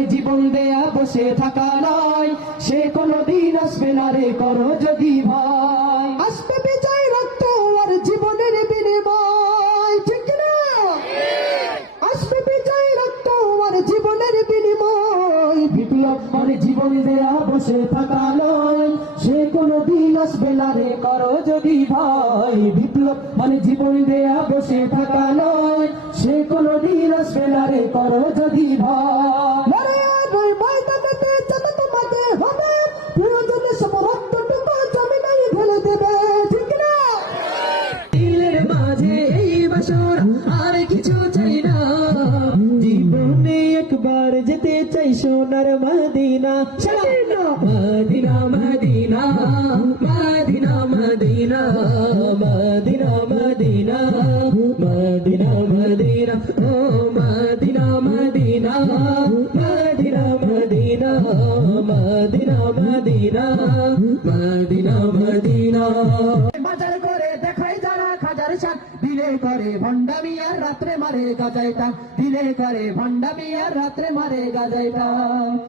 মানে জীবন দেয়া বসে থাকা নয়, সে কোনদিন আসবে না রে করো যদি ভাই। আসবে বিজয় রক্ত আর জীবনের বিনিময়, ঠিক না? আসবে বিজয় রক্ত আর জীবনের বিনিময়। বিপ্লব মানে জীবন দেয়া বসে থাকা নয়, সে কোনদিন আসবে না রে করো যদি ভাই। বিপ্লব মানে জীবন দেয়া বসে থাকা নয়, সে কোনদিন আসবে না রে করো যদি ভাই। লড়াইয়ের ওই ময়দানেতে যাতে তোমাদের হবে, প্রিয়জনের সব রক্তটুকু জমিনেই ঢেলে দেবে, ঠিক না? দিলের মাঝে এই বাসনা আর কিছু চাই না, জীবনে একবার যেতে চাই সোনার Medina. Medina Medina Medina Medina Medina Medina Medina Medina ও Medina Medina Medina Medina Medina Medina Medina Medina. বাজার করে দেখাই যারা খাজার শান, দিলে করে ভণ্ডামি আর রাত্রে মারে গাজাইটা, দিলে করে ভণ্ডামি আর রাত্রে মারে গাজাইটা।